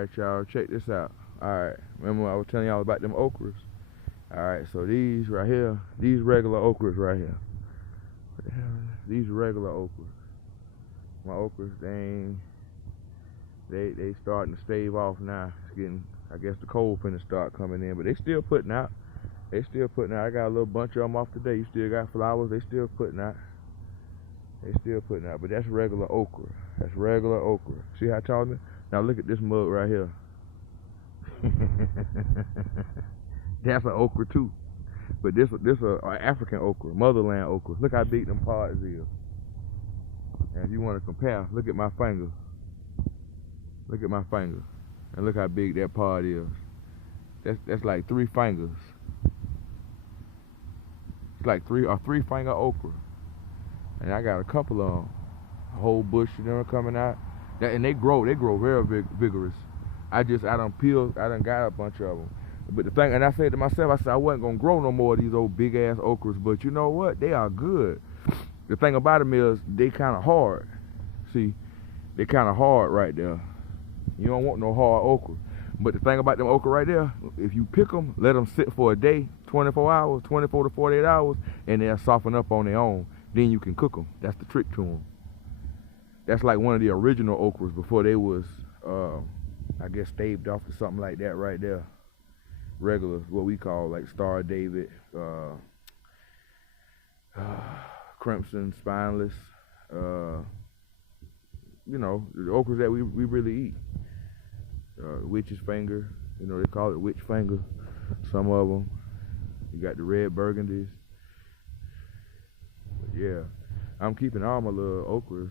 Alright, y'all, check this out. Alright, remember I was telling y'all about them okras? Alright, so these right here, these regular okras right here. What the hell? These regular okras. My okras, they starting to stave off now. It's getting, I guess the cold finna start coming in, but they still putting out. They still putting out. I got a little bunch of them off today. You still got flowers, they still putting out. They still putting out, but that's regular okra. That's regular okra. See how tall it is? Now look at this mug right here. That's an okra too. But this a African okra, motherland okra. Look how big them pods is. And if you want to compare, look at my finger. Look at my finger. And look how big that pod is. That's like 3 fingers. It's like three finger okra. And I got a couple of them. A whole bush of them coming out. And they grow very vigorous. I done got a bunch of them. But the thing, and I said to myself, I wasn't gonna grow no more of these old big ass okras, but you know what? They are good. The thing about them is they kind of hard. See, they kind of hard right there. You don't want no hard okra. But the thing about them okra right there, if you pick them, let them sit for a day, 24 hours, 24 to 48 hours, and they'll soften up on their own. Then you can cook them. That's the trick to them. That's like one of the original okras before they was, I guess, staved off to something like that right there. Regular, what we call like Star David, Crimson, Spineless, you know, the okras that we really eat. Witch's finger, you know, they call it witch finger, some of them. You got the red burgundies. But yeah, I'm keeping all my little okras.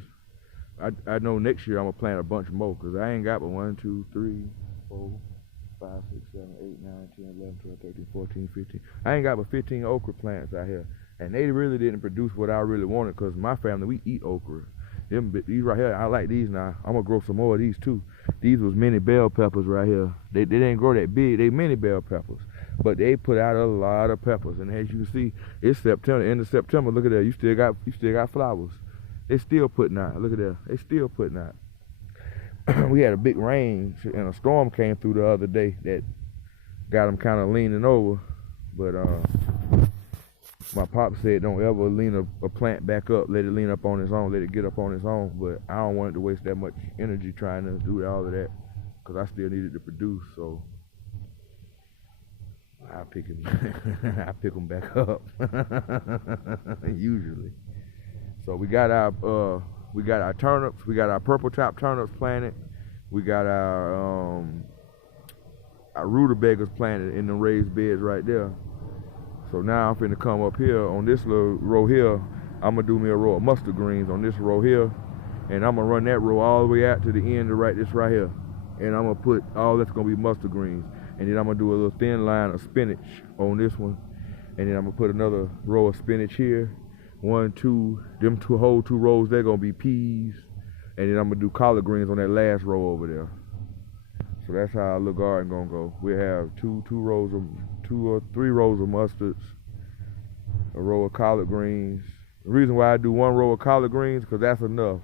I know next year I'm gonna plant a bunch more, because I ain't got but 1, 2, 3, 4, 5, 6, 7, 8, 9, 10, 11, 12, 13, 14, 15. I ain't got but 15 okra plants out here. And they really didn't produce what I really wanted, because my family, we eat okra. These right here, I like these now. I'm gonna grow some more of these too. These was mini bell peppers right here. They didn't grow that big, they mini bell peppers. But they put out a lot of peppers. And as you can see, it's September, end of September, look at that, you still got flowers. They still putting out, look at that, they still putting out. We had a big rain and a storm came through the other day that got them kind of leaning over. But my pop said don't ever lean a plant back up, let it lean up on its own, let it get up on its own. But I don't want it to waste that much energy trying to do all of that, because I still needed to produce. So I pick them back up usually. So we got our turnips, we got our purple top turnips planted, we got our rutabagas planted in the raised beds right there. So now I'm finna come up here on this little row here. I'm gonna do me a row of mustard greens on this row here, and I'm gonna run that row all the way out to the end of this right here. And I'm gonna put all that's gonna be mustard greens. And then I'm gonna do a little thin line of spinach on this one. And then I'm gonna put another row of spinach here. 1, 2, them whole 2 rows, they're gonna be peas. And then I'm gonna do collard greens on that last row over there. So that's how our little garden gonna go. We have 2 or 3 rows of mustards, a row of collard greens. The reason why I do 1 row of collard greens, because that's enough.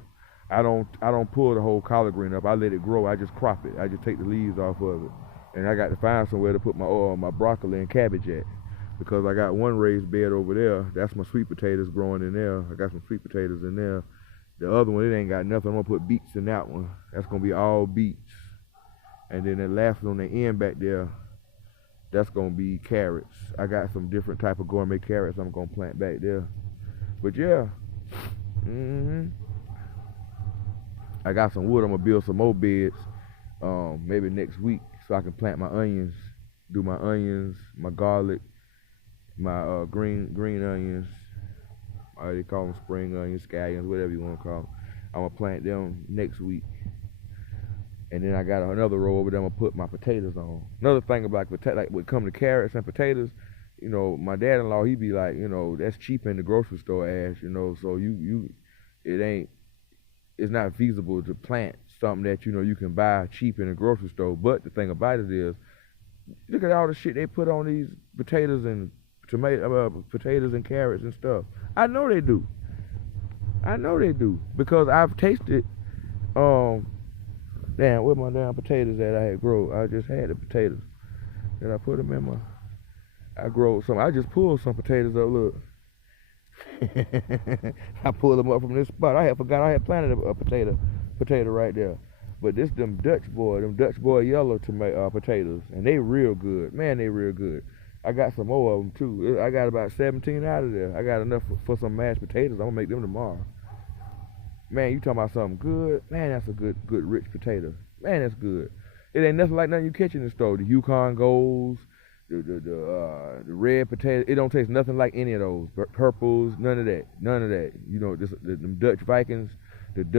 I don't pull the whole collard green up. I let it grow. I just crop it. I just take the leaves off of it. And I got to find somewhere to put my broccoli and cabbage at, because I got 1 raised bed over there. That's my sweet potatoes growing in there. I got some sweet potatoes in there. The other one, it ain't got nothing. I'm gonna put beets in that one. That's gonna be all beets. And then the last one on the end back there, that's gonna be carrots. I got some different type of gourmet carrots I'm gonna plant back there. But yeah, I got some wood. I'm gonna build some more beds, maybe next week, so I can plant my onions, do my onions, my garlic, my green onions. They call them spring onions, scallions, whatever you want to call them. I'm gonna plant them next week. And then I got another row over there I'm gonna put my potatoes on. Another thing about like when it comes to carrots and potatoes, you know, my dad-in-law, he be like, you know, that's cheap in the grocery store, Ash, you know, so it's not feasible to plant something that, you know, you can buy cheap in the grocery store. But the thing about it is, look at all the shit they put on these potatoes and potatoes and carrots and stuff. I know they do. Because I've tasted Damn, where my damn potatoes at? I had grown. I just had the potatoes. Then I put them in my. I grow some. I just pulled some potatoes up. Look. I pulled them up from this spot. I had forgot I had planted a potato right there. But this them Dutch boy yellow tomato potatoes, and they real good. Man, they real good. I got some more of them too. I got about 17 out of there. I got enough for some mashed potatoes. I'm gonna make them tomorrow. Man, you talking about something good? Man, that's a good rich potato. Man, that's good. It ain't nothing like nothing you catch in the store. The Yukon Golds, the red potato. It don't taste nothing like any of those. Purples, none of that. None of that. You know, them Dutch Vikings, them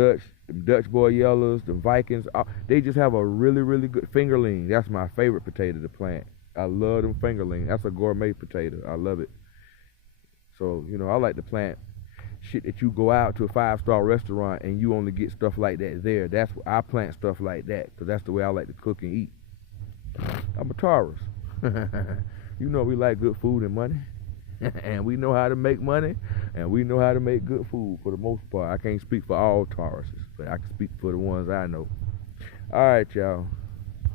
Dutch boy yellows, the Vikings. They just have a really good fingerling. That's my favorite potato to plant. I love them fingerling. That's a gourmet potato. I love it. So, you know, I like to plant shit that you go out to a 5-star restaurant and you only get stuff like that there. That's why I plant stuff like that, because that's the way I like to cook and eat. I'm a Taurus. You know we like good food and money. And we know how to make money, and we know how to make good food for the most part. I can't speak for all Tauruses, but I can speak for the ones I know. All right, y'all.